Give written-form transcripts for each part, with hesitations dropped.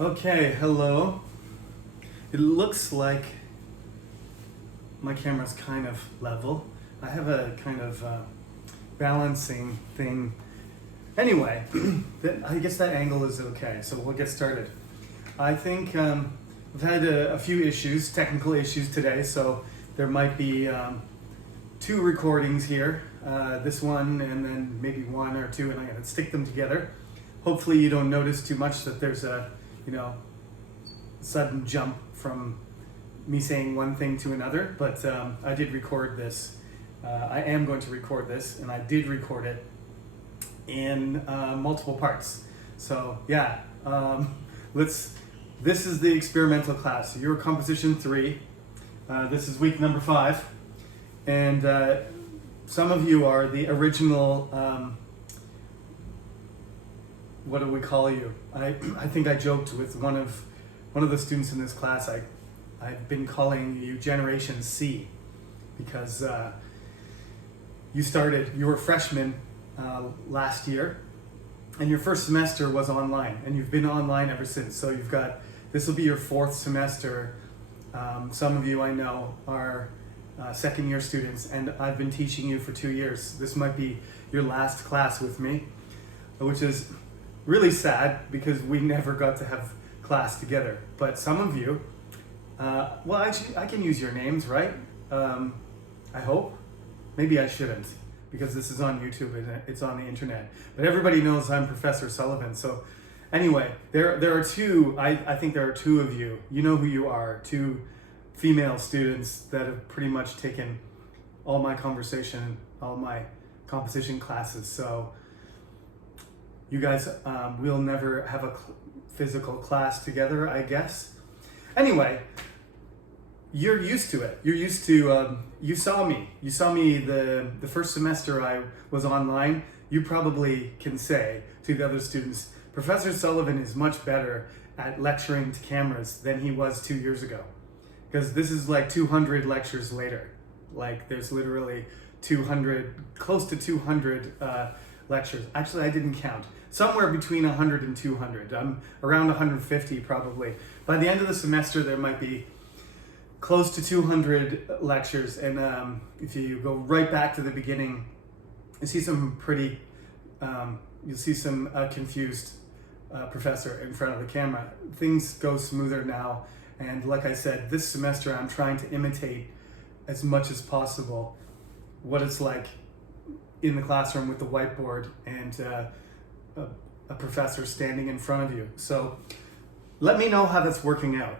Okay, hello. It looks like my camera's kind of level. I have a kind of balancing thing. Anyway, I guess that angle is okay, so we'll get started. I think we've had a few issues, technical issues today, so there might be two recordings here. This one and then maybe one or two, and I'm gonna stick them together. Hopefully you don't notice too much that there's a sudden jump from me saying one thing to another, but I did record this. I am going to record this, and I did record it in multiple parts. So yeah, this is the experimental class. So you're composition 3. This is week number 5, and some of you are the original. What do we call you? I think I joked with one of the students in this class. I've been calling you Generation C because you were freshmen last year, and your first semester was online, and you've been online ever since. So this will be your 4th semester. Some of you I know are second year students, and I've been teaching you for 2 years. This might be your last class with me, which is really sad because we never got to have class together. But some of you, well, actually, I can use your names, right? I hope. Maybe I shouldn't, because this is on YouTube and it's on the internet. But everybody knows I'm Professor Sullivan. So anyway, there are two, I think there are 2 of you. You know who you are, 2 female students that have pretty much taken all my conversation, all my composition classes. So you guys will never have a physical class together, I guess. Anyway, you're used to it. You're used to, you saw me the first semester I was online. You probably can say to the other students, Professor Sullivan is much better at lecturing to cameras than he was 2 years ago. Because this is like 200 lectures later. Like there's literally 200, close to 200 lectures. Actually, I didn't count. Somewhere between 100 and 200. I'm around 150 probably. By the end of the semester, there might be close to 200 lectures. And if you go right back to the beginning, you see some you'll see some confused professor in front of the camera. Things go smoother now. And like I said, this semester, I'm trying to imitate as much as possible what it's like in the classroom with the whiteboard and a professor standing in front of you. So let me know how that's working out.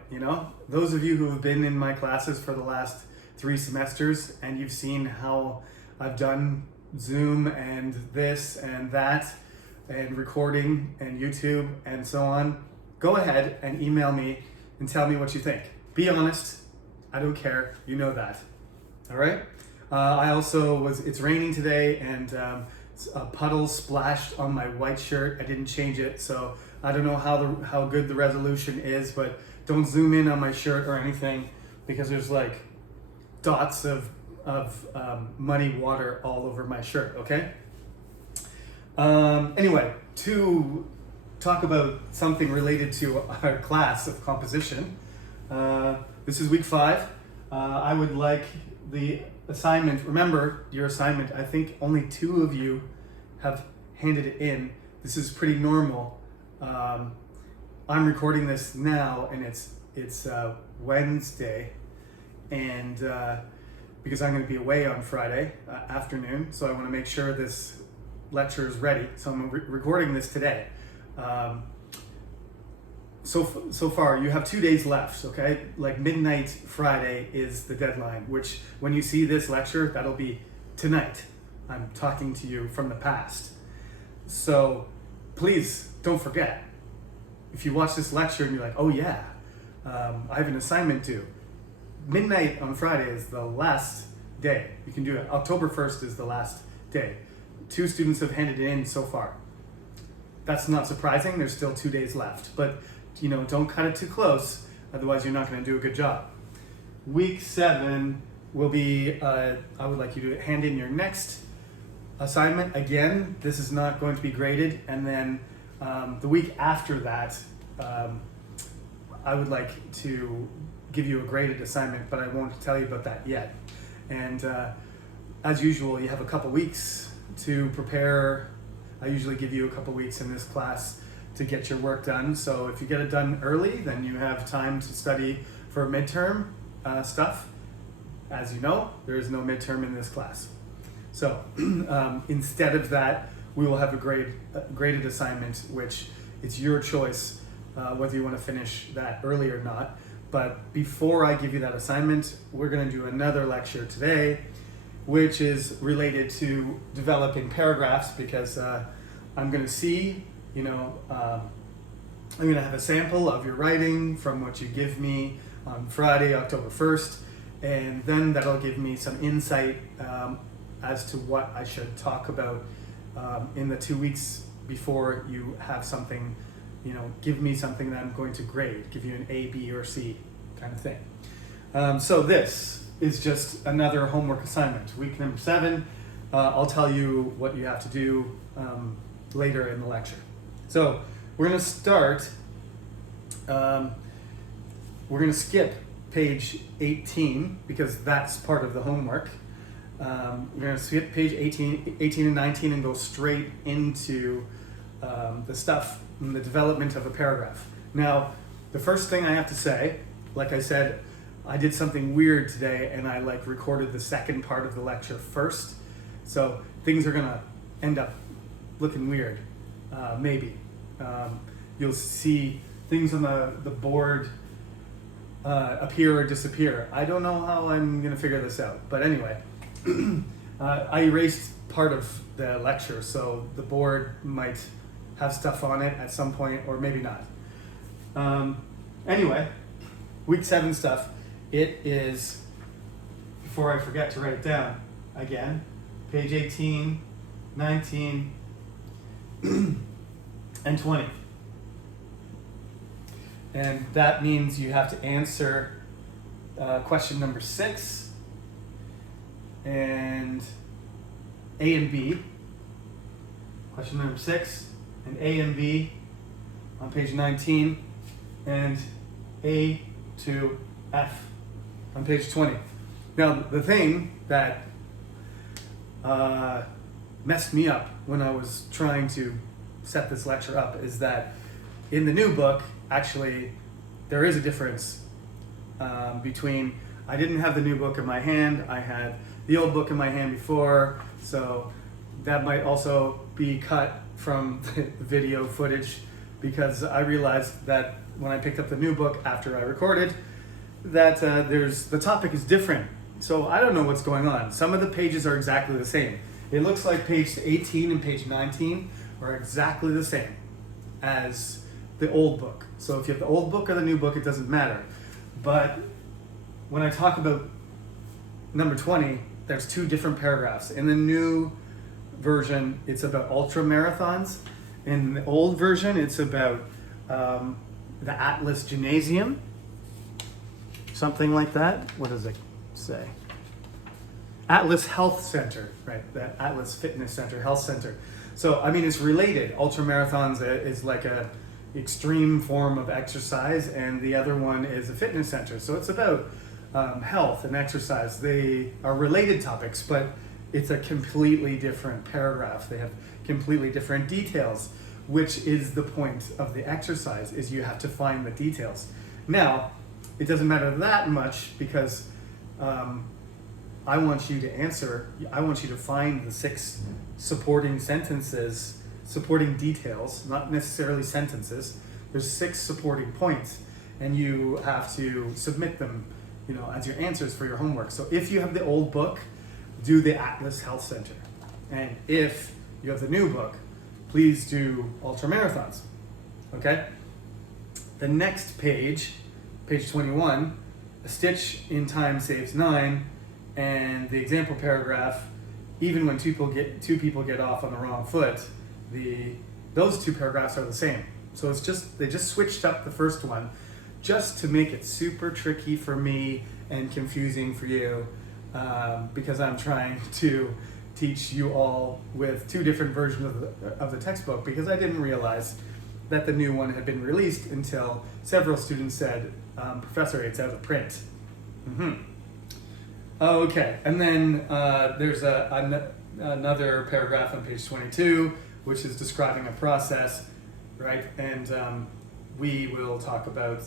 Those of you who have been in my classes for the last 3 semesters and you've seen how I've done Zoom and this and that and recording and YouTube and so on, go ahead and email me and tell me what you think. Be honest. I don't care. You know that. All right? It's raining today, and a puddle splashed on my white shirt. I didn't change it, so I don't know how good the resolution is, but don't zoom in on my shirt or anything because there's like dots of muddy water all over my shirt, okay? Anyway, to talk about something related to our class of composition, this is week 5. I would like the assignment. Remember your assignment. I think only 2 of you have handed it in. This is pretty normal. I'm recording this now, and it's Wednesday, and because I'm going to be away on Friday afternoon, so I want to make sure this lecture is ready. So I'm recording this today. So far, you have 2 days left, okay? Like midnight Friday is the deadline, which when you see this lecture, that'll be tonight. I'm talking to you from the past. So please don't forget. If you watch this lecture and you're like, oh yeah, I have an assignment due. Midnight on Friday is the last day. You can do it. October 1st is the last day. 2 students have handed it in so far. That's not surprising. There's still 2 days left, but don't cut it too close. Otherwise, you're not going to do a good job. Week 7 will be, I would like you to hand in your next assignment. Again, this is not going to be graded. And then the week after that, I would like to give you a graded assignment, but I won't tell you about that yet. And as usual, you have a couple weeks to prepare. I usually give you a couple weeks in this class to get your work done. So if you get it done early, then you have time to study for midterm stuff. As you know, there is no midterm in this class. So instead of that, we will have a graded assignment, which it's your choice whether you want to finish that early or not. But before I give you that assignment, we're going to do another lecture today, which is related to developing paragraphs, because I'm going to see, I'm going to have a sample of your writing from what you give me on Friday, October 1st, and then that'll give me some insight as to what I should talk about in the 2 weeks before you have something, give me something that I'm going to grade, give you an A, B, or C kind of thing. So this is just another homework assignment. Week number 7, I'll tell you what you have to do later in the lecture. So we're going to start, we're going to skip page 18 because that's part of the homework. We're going to skip page 18 and 19 and go straight into the stuff, the development of a paragraph. Now, the first thing I have to say, like I said, I did something weird today and I recorded the second part of the lecture first. So things are going to end up looking weird, maybe. You'll see things on the board appear or disappear. I don't know how I'm going to figure this out, but anyway. I erased part of the lecture, so the board might have stuff on it at some point, or maybe not. Anyway, week 7 stuff. It is, before I forget to write it down again, page 18, 19, and 20. And that means you have to answer question number 6, and A and B, question number 6, and A and B on page 19, and A to F on page 20. Now, the thing that messed me up when I was trying to set this lecture up is that in the new book, actually, there is a difference between, I didn't have the new book in my hand, I had the old book in my hand before, so that might also be cut from the video footage, because I realized that when I picked up the new book after I recorded, that the topic is different. So I don't know what's going on. Some of the pages are exactly the same. It looks like page 18 and page 19 are exactly the same as the old book. So if you have the old book or the new book, it doesn't matter. But when I talk about number 20, there's 2 different paragraphs. In the new version, it's about ultra marathons. In the old version, it's about the Atlas Gymnasium, something like that. What does it say? Atlas Health Center, right? The Atlas Fitness Center, Health Center. So, I mean, it's related. Ultra marathons is like a extreme form of exercise, and the other one is a fitness center. So it's about health and exercise. They are related topics, but it's a completely different paragraph. They have completely different details, which is the point of the exercise, is you have to find the details. Now, it doesn't matter that much, because I want you to find the 6 supporting sentences, supporting details, not necessarily sentences. There's 6 supporting points, and you have to submit them, as your answers for your homework. So if you have the old book, do the Atlas Health Center. And if you have the new book, please do ultra marathons. Okay? The next page, page 21, a stitch in time saves 9, and the example paragraph, even when two people get off on the wrong foot, those 2 paragraphs are the same. So they just switched up the first one just to make it super tricky for me and confusing for you, because I'm trying to teach you all with 2 different versions of the textbook, because I didn't realize that the new one had been released until several students said, Professor, it's out of print. Okay, and then there's another paragraph on page 22, which is describing a process, right? And we will talk about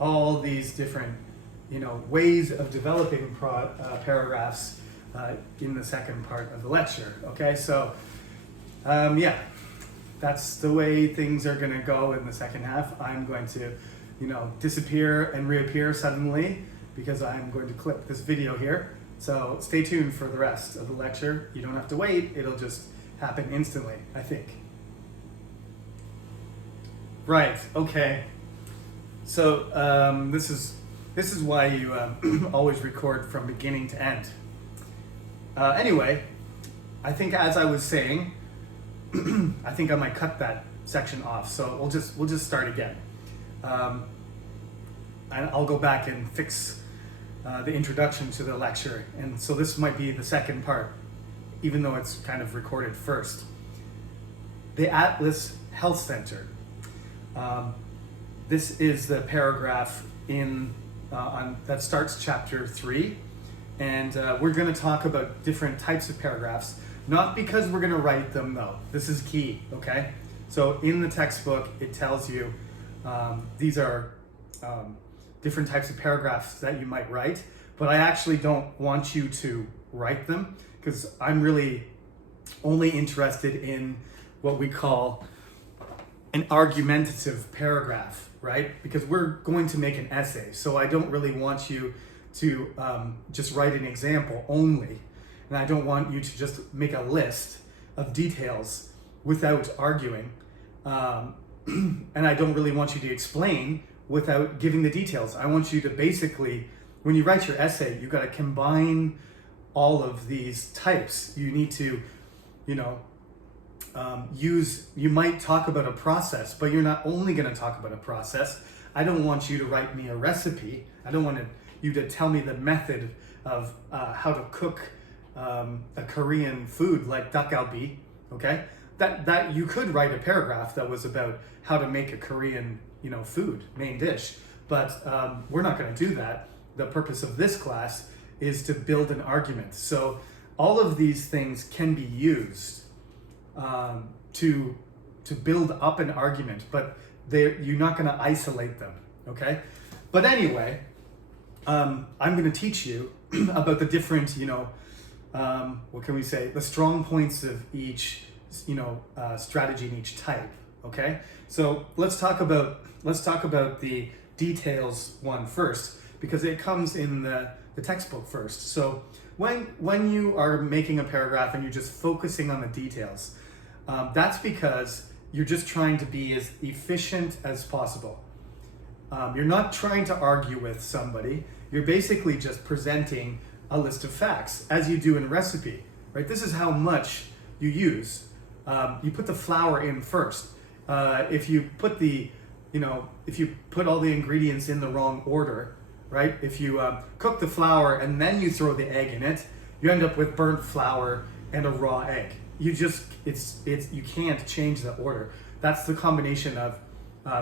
all these different, ways of developing paragraphs in the second part of the lecture. Okay, so yeah, that's the way things are going to go in the second half. I'm going to, disappear and reappear suddenly because I'm going to clip this video here. So stay tuned for the rest of the lecture. You don't have to wait. It'll just happen instantly, I think. Right, okay. So this is why you always record from beginning to end. Anyway, I think as I was saying, I think I might cut that section off. So we'll just start again. And I'll go back and fix the introduction to the lecture. And so this might be the second part, even though it's kind of recorded first. The Atlas Health Center. This is the paragraph that starts chapter 3. And we're going to talk about different types of paragraphs, not because we're going to write them though. This is key, okay? So in the textbook, it tells you these are different types of paragraphs that you might write, but I actually don't want you to write them because I'm really only interested in what we call an argumentative paragraph, right? Because we're going to make an essay, so I don't really want you to just write an example only, and I don't want you to just make a list of details without arguing, and I don't really want you to explain without giving the details. I want you to basically, when you write your essay, you've got to combine all of these types. You need to, you might talk about a process, but you're not only going to talk about a process. I don't want you to write me a recipe. I don't want you to tell me the method of how to cook a Korean food like dakgalbi, okay? That you could write a paragraph that was about how to make a Korean, food, main dish, but we're not going to do that. The purpose of this class is to build an argument. So all of these things can be used to build up an argument, but you're not going to isolate them, okay? But anyway, I'm going to teach you about the different, what can we say, the strong points of each, strategy in each type, okay? So let's talk about the details one first, because it comes in the textbook first. So when you are making a paragraph and you're just focusing on the details, that's because you're just trying to be as efficient as possible. You're not trying to argue with somebody. You're basically just presenting a list of facts, as you do in recipe, right? This is how much you use. You put the flour in first. If you put all the ingredients in the wrong order, right? If you cook the flour and then you throw the egg in it, you end up with burnt flour and a raw egg. You can't change the order. That's the combination of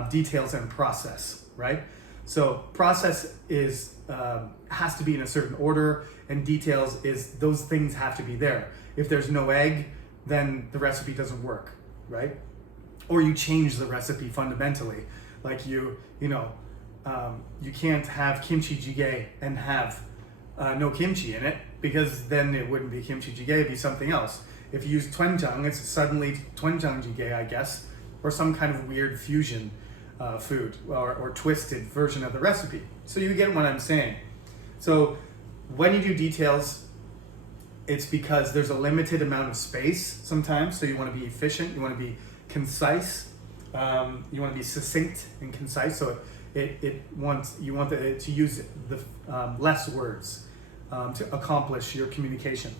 details and process, right? So process has to be in a certain order, and details is those things have to be there. If there's no egg, then the recipe doesn't work, right? Or you change the recipe fundamentally. Like you can't have kimchi jjigae and have no kimchi in it, because then it wouldn't be kimchi jjigae, it'd be something else. If you use doenjang, it's suddenly doenjang jjigae, I guess, or some kind of weird fusion food or twisted version of the recipe. So you get what I'm saying. So when you do details, it's because there's a limited amount of space sometimes, so you want to be efficient, you want to be concise, you want to be succinct and concise, so you want to use the less words to accomplish your communication.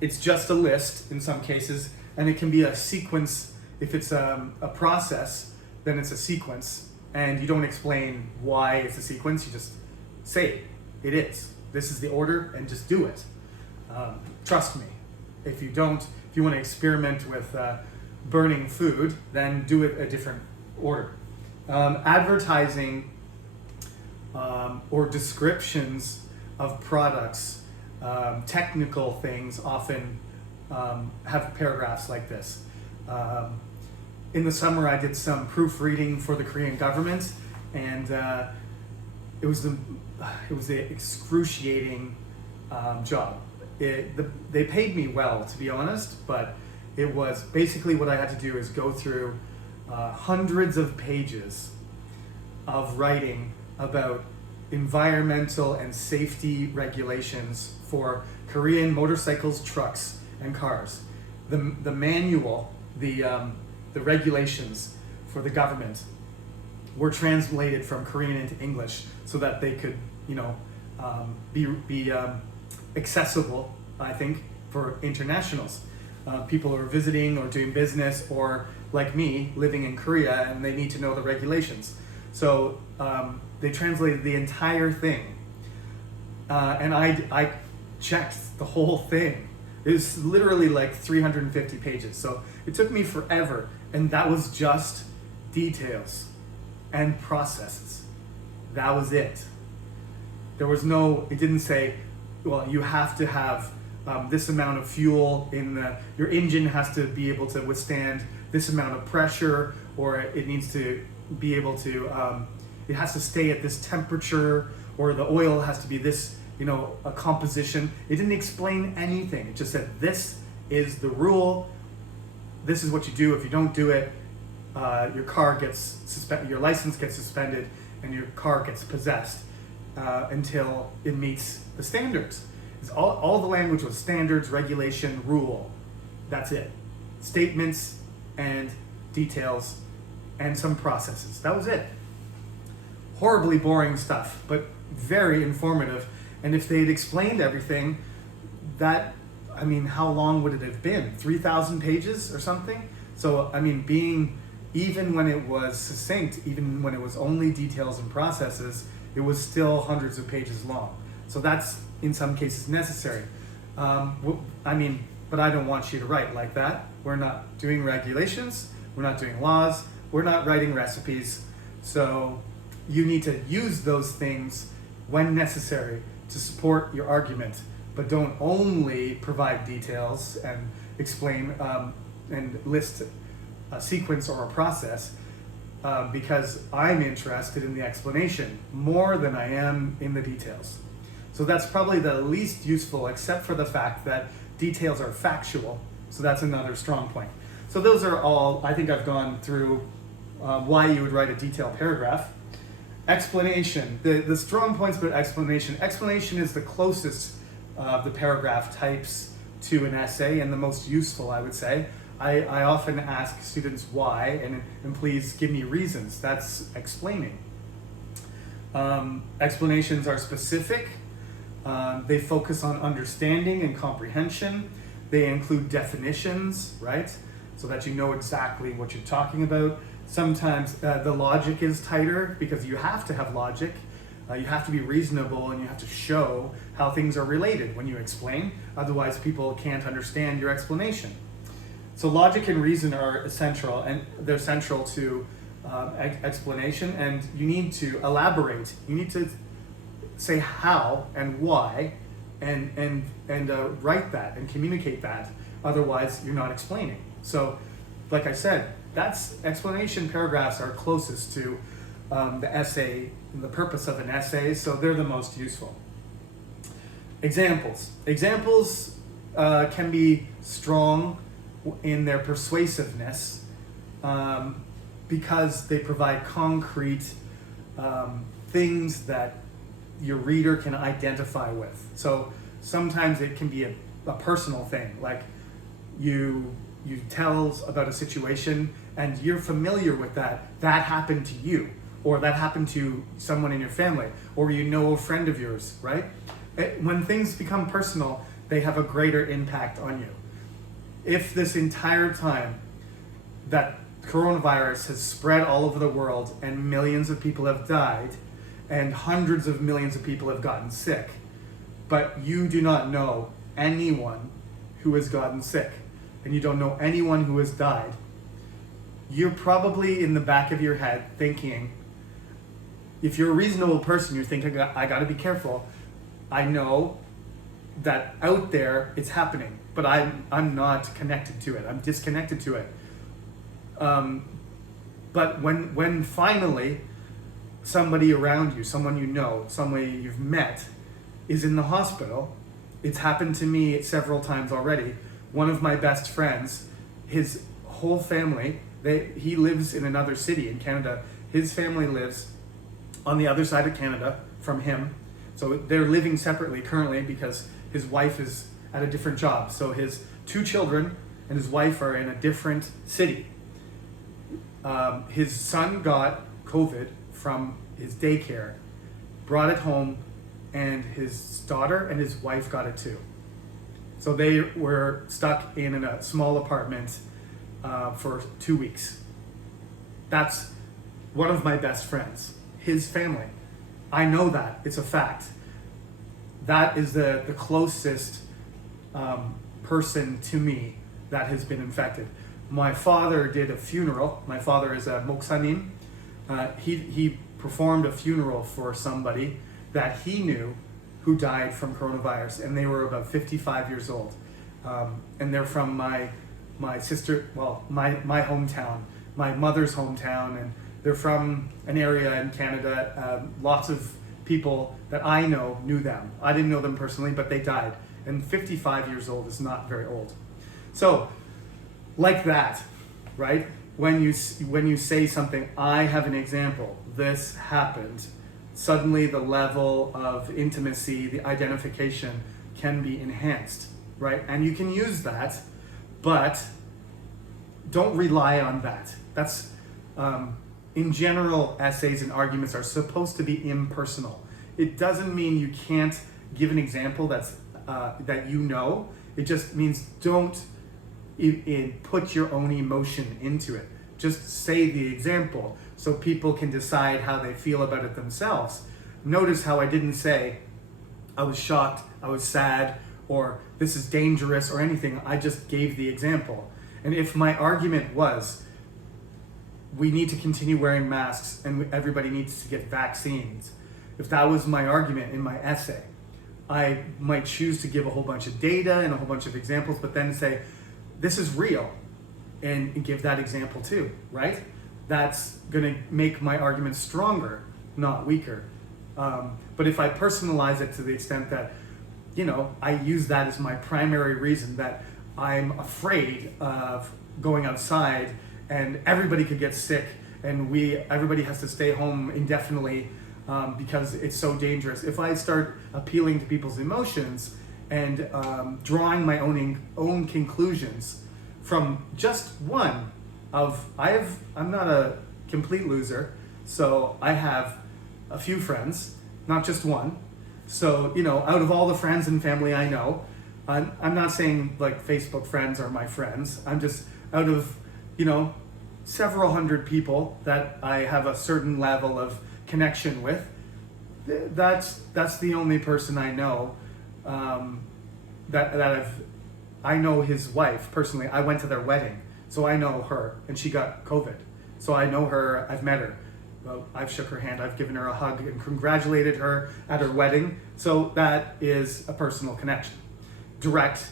It's just a list in some cases, and it can be a sequence. If it's a process, then it's a sequence, and you don't explain why it's a sequence, you just say it is. This is the order, and just do it. Trust me. If you want to experiment with burning food, then do it a different order. Advertising or descriptions of products, technical things often have paragraphs like this. In the summer, I did some proofreading for the Korean government, and it was the excruciating job. They paid me well, to be honest, but it was basically what I had to do is go through hundreds of pages of writing about environmental and safety regulations for Korean motorcycles, trucks, and cars. The manual, the regulations for the government were translated from Korean into English so that they could, be accessible, I think, for internationals. People who are visiting or doing business, or like me, living in Korea, and they need to know the regulations. So they translated the entire thing, and I checked the whole thing. It was literally like 350 pages, so it took me forever, and that was just details and processes. That was it. There was it didn't say, well, you have to have this amount of fuel your engine has to be able to withstand this amount of pressure, or it needs to be able to, it has to stay at this temperature, or the oil has to be this, a composition. It didn't explain anything. It just said, this is the rule. This is what you do. If you don't do it, your car gets suspended, your license gets suspended, and your car gets possessed until it meets the standards. All the language was standards, regulation, rule. That's it. Statements and details and some processes. That was it. Horribly boring stuff, but very informative. And if they had explained everything, how long would it have been? 3,000 pages or something? So, even when it was succinct, even when it was only details and processes, it was still hundreds of pages long. So that's, in some cases, necessary. But I don't want you to write like that. We're not doing regulations. We're not doing laws. We're not writing recipes. So you need to use those things when necessary to support your argument, but don't only provide details and explain and list a sequence or a process, because I'm interested in the explanation more than I am in the details. So that's probably the least useful, except for the fact that details are factual. So that's another strong point. So those are all, I think I've gone through why you would write a detailed paragraph. Explanation, the strong points about explanation. Explanation is the closest of the paragraph types to an essay, and the most useful, I would say. I often ask students why, and please give me reasons. That's explaining. Explanations are specific. They focus on understanding and comprehension. They include definitions, right? So that you know exactly what you're talking about. Sometimes the logic is tighter because you have to have logic. You have to be reasonable, and you have to show how things are related when you explain. Otherwise, people can't understand your explanation. So logic and reason are essential, and they're central to explanation, and you need to elaborate. You need to say how and why, and write that and communicate that. Otherwise, you're not explaining. So, like I said, explanation paragraphs are closest to the essay, the purpose of an essay, so they're the most useful. Examples. Examples can be strong in their persuasiveness because they provide concrete things that your reader can identify with. So sometimes it can be a personal thing, like you tell about a situation and you're familiar with that happened to you, or that happened to someone in your family, or a friend of yours, right? When things become personal, they have a greater impact on you. If this entire time that coronavirus has spread all over the world and millions of people have died and hundreds of millions of people have gotten sick, but you do not know anyone who has gotten sick, and you don't know anyone who has died, you're probably in the back of your head thinking, if you're a reasonable person, you're thinking, I got to be careful. I know that out there it's happening, but I'm not connected to it. I'm disconnected to it. But when finally somebody around you, someone you know, somebody you've met, is in the hospital, it's happened to me several times already. One of my best friends, his whole family, he lives in another city in Canada. His family lives on the other side of Canada from him. So they're living separately currently because his wife is at a different job. So his 2 children and his wife are in a different city. His son got COVID from his daycare, brought it home, and his daughter and his wife got it too. So they were stuck in a small apartment for 2 weeks. That's one of my best friends, his family. I know that, it's a fact. That is the closest person to me that has been infected. My father did a funeral. My father is a Moksanim. He performed a funeral for somebody that he knew who died from coronavirus, and they were about 55 years old. And they're from my sister, well, my hometown, my mother's hometown, and they're from an area in Canada. Lots of people that I know knew them. I didn't know them personally, but they died. And 55 years old is not very old. So, like that, right? When you say something, I have an example, this happened, suddenly the level of intimacy, the identification can be enhanced, right? And you can use that, but don't rely on that. That's, in general, essays and arguments are supposed to be impersonal. It doesn't mean you can't give an example that's that you know. It just means don't put your own emotion into it. Just say the example so people can decide how they feel about it themselves. Notice how I didn't say, I was shocked, I was sad, or this is dangerous or anything. I just gave the example. And if my argument was, we need to continue wearing masks and everybody needs to get vaccines, if that was my argument in my essay, I might choose to give a whole bunch of data and a whole bunch of examples, but then say, this is real, and give that example too, right? That's gonna make my argument stronger, not weaker. But if I personalize it to the extent that, I use that as my primary reason that I'm afraid of going outside and everybody could get sick and everybody has to stay home indefinitely because it's so dangerous. If I start appealing to people's emotions and drawing my own conclusions from just one I'm not a complete loser, so I have a few friends, not just one. So, out of all the friends and family I know, I'm not saying like Facebook friends are my friends. I'm just out of, several hundred people that I have a certain level of connection with. That's the only person I know I know his wife personally. I went to their wedding, so I know her, and she got COVID. So I know her, I've met her. Well, I've shook her hand, I've given her a hug and congratulated her at her wedding. So that is a personal connection. Direct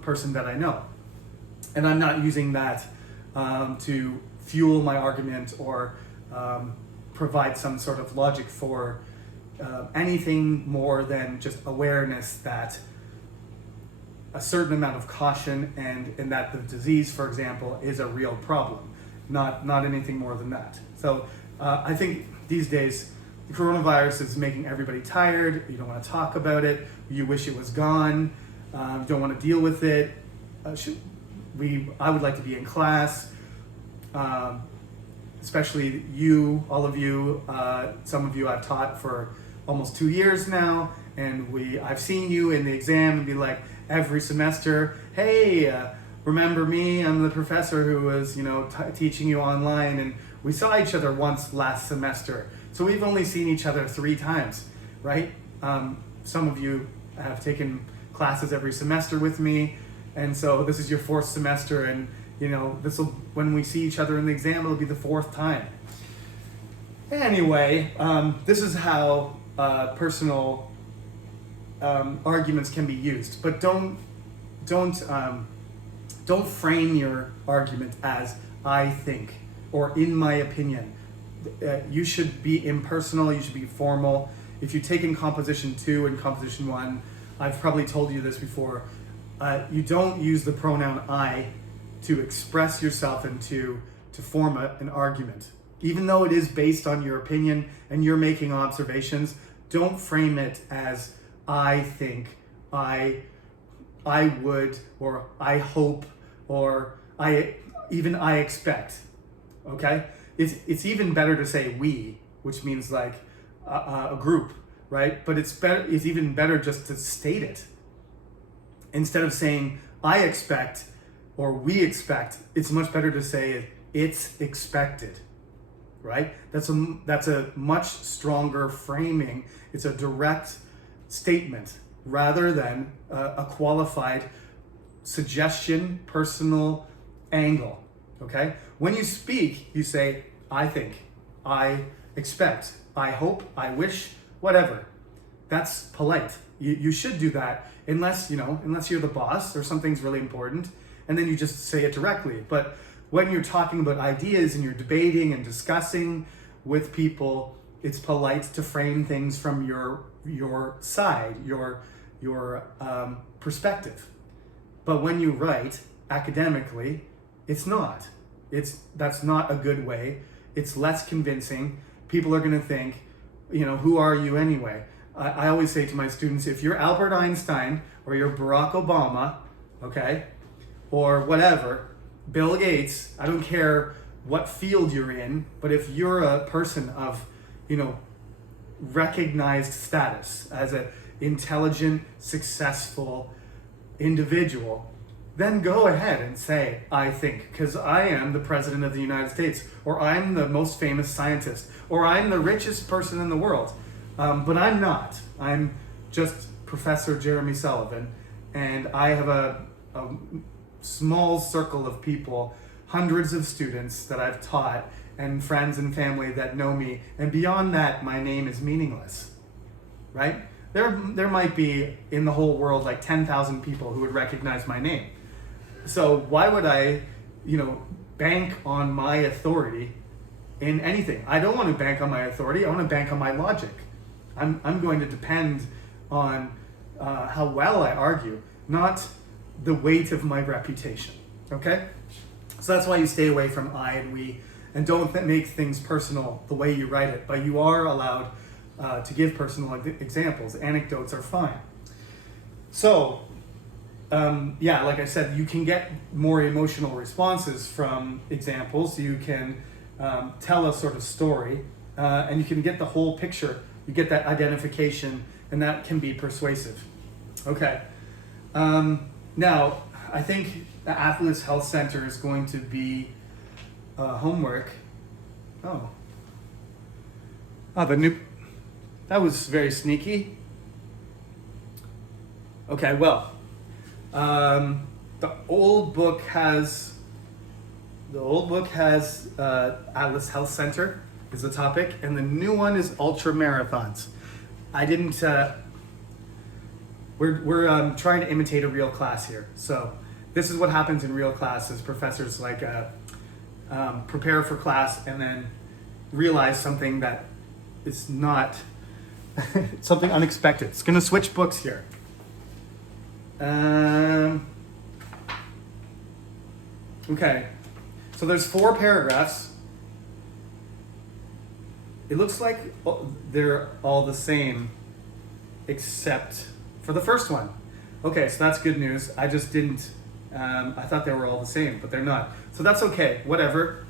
person that I know. And I'm not using that to fuel my argument or provide some sort of logic for anything more than just awareness that a certain amount of caution and that the disease, for example, is a real problem, not anything more than that. So I think these days, the coronavirus is making everybody tired. You don't want to talk about it. You wish it was gone. You don't want to deal with it. I would like to be in class, especially you, all of you. Some of you I've taught for almost 2 years now, and I've seen you in the exam and be like, every semester, hey, remember me? I'm the professor who was, teaching you online, and we saw each other once last semester. So we've only seen each other 3 times, right? Some of you have taken classes every semester with me, and so this is your 4th semester, and When we see each other in the exam, it'll be the fourth time. Anyway, this is how personal arguments can be used, but don't frame your argument as "I think" or "in my opinion." You should be impersonal. You should be formal. If you take in Composition 2 and Composition 1, I've probably told you this before. You don't use the pronoun "I" to express yourself and to form an argument. Even though it is based on your opinion and you're making observations, don't frame it as "I think," "I would," or "I hope," or "I expect." Okay? It's even better to say "we," which means like a group, right? But it's even better just to state it. Instead of saying "I expect" or "we expect," it's much better to say "it's expected." Right? That's a much stronger framing. It's a direct statement rather than a qualified suggestion, personal angle. Okay? When you speak, you say "I think," "I expect," "I hope," "I wish," whatever. That's polite. You should do that unless you're the boss or something's really important, and then you just say it directly. But when you're talking about ideas and you're debating and discussing with people, it's polite to frame things from your side, your perspective. But when you write academically, it's not. That's not a good way. It's less convincing. People are going to think, who are you anyway? I always say to my students, if you're Albert Einstein or you're Barack Obama, okay, or whatever, Bill Gates, I don't care what field you're in, but if you're a person of, recognized status as an intelligent, successful individual, then go ahead and say "I think," because I am the President of the United States, or I'm the most famous scientist, or I'm the richest person in the world. But I'm not. I'm just Professor Jeremy Sullivan, and I have a small circle of people, hundreds of students that I've taught, and friends and family that know me, and beyond that, my name is meaningless, right? There might be in the whole world like 10,000 people who would recognize my name. So why would I, bank on my authority in anything? I don't want to bank on my authority. I want to bank on my logic. I'm going to depend on how well I argue, not the weight of my reputation. Okay? So that's why you stay away from "I" and "we," and don't make things personal the way you write it. But you are allowed to give personal examples. Anecdotes are fine. So, like I said, you can get more emotional responses from examples. You can tell a sort of story, and you can get the whole picture. You get that identification, and that can be persuasive. Okay. Now, I think the Atlas Health Center is going to be homework. That was very sneaky. Okay, well, the old book has Atlas Health Center is the topic, and the new one is ultra marathons. I didn't. We're trying to imitate a real class here. So this is what happens in real classes. Professors prepare for class and then realize something that is not something unexpected. It's going to switch books here. Okay, so there's 4 paragraphs. It looks like they're all the same, except for the first one. Okay, so that's good news. I just didn't, I thought they were all the same, but they're not. So that's okay, whatever.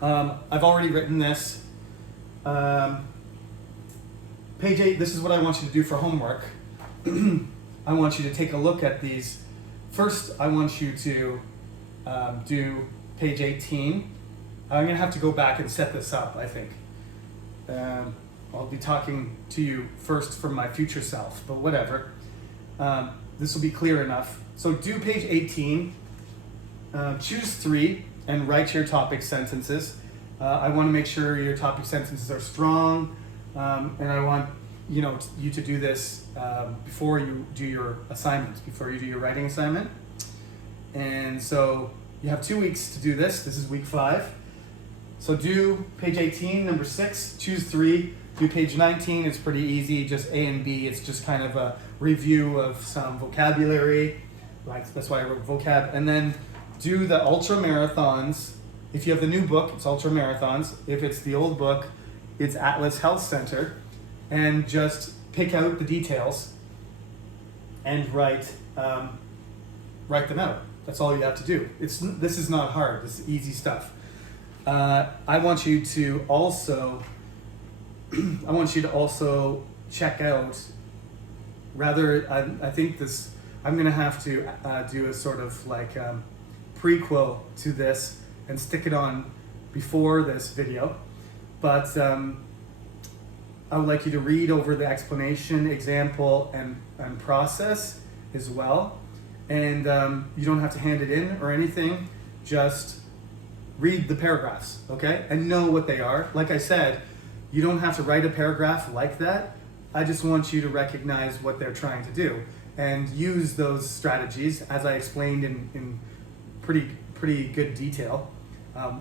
I've already written this. Page 8, this is what I want you to do for homework. I want you to take a look at these. First, I want you to do page 18. I'm going to have to go back and set this up, I think. I'll be talking to you first from my future self, but whatever. This will be clear enough. So do page 18. choose 3 and write your topic sentences. I want to make sure your topic sentences are strong, and I want you to do this before you do your assignments, before you do your writing assignment. And so you have 2 weeks to do this. This is week 5. So do page 18, number 6, choose 3. Do page 19, it's pretty easy, just A and B. It's just kind of a review of some vocabulary. That's why I wrote vocab. And then do the ultra marathons. If you have the new book, it's ultra marathons. If it's the old book, it's Atlas Health Center. And just pick out the details and write them out. That's all you have to do. This is not hard. This is easy stuff. I want you to also check out. I think this. I'm gonna have to do a sort of like prequel to this and stick it on before this video, but I would like you to read over the explanation, example, and process as well. And you don't have to hand it in or anything. Just read the paragraphs, okay? And know what they are. Like I said, you don't have to write a paragraph like that. I just want you to recognize what they're trying to do and use those strategies as I explained in pretty good detail,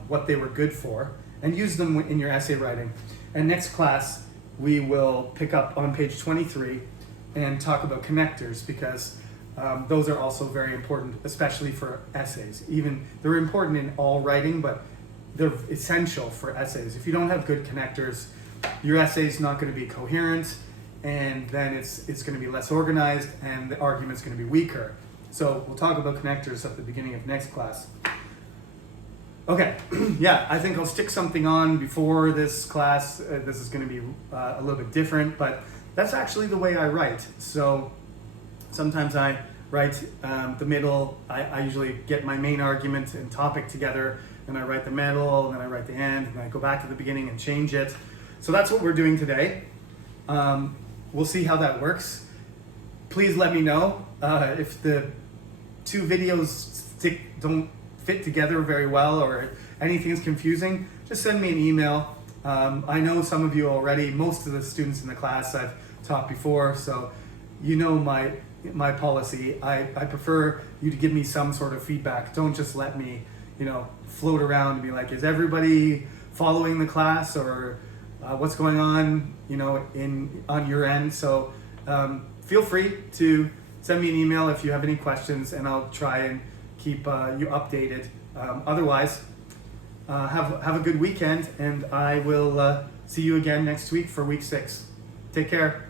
what they were good for, and use them in your essay writing. And next class, we will pick up on page 23 and talk about connectors, because those are also very important, especially for essays. They're important in all writing, but they're essential for essays. If you don't have good connectors, your essay is not going to be coherent, and then it's going to be less organized, and the argument's going to be weaker. So we'll talk about connectors at the beginning of next class. Okay, yeah, I think I'll stick something on before this class. This is going to be a little bit different, but that's actually the way I write. So sometimes I write the middle. I usually get my main argument and topic together, and I write the middle, and then I write the end, and I go back to the beginning and change it. So that's what we're doing today. We'll see how that works. Please let me know if the 2 videos don't fit together very well, or anything is confusing. Just send me an email. I know some of you already. Most of the students in the class I've taught before, so you know my policy. I prefer you to give me some sort of feedback. Don't just let me, float around and be like, is everybody following the class, or what's going on, on your end? So feel free to send me an email if you have any questions, and I'll try and keep you updated. Otherwise, have a good weekend, and I will see you again next week for week 6. Take care.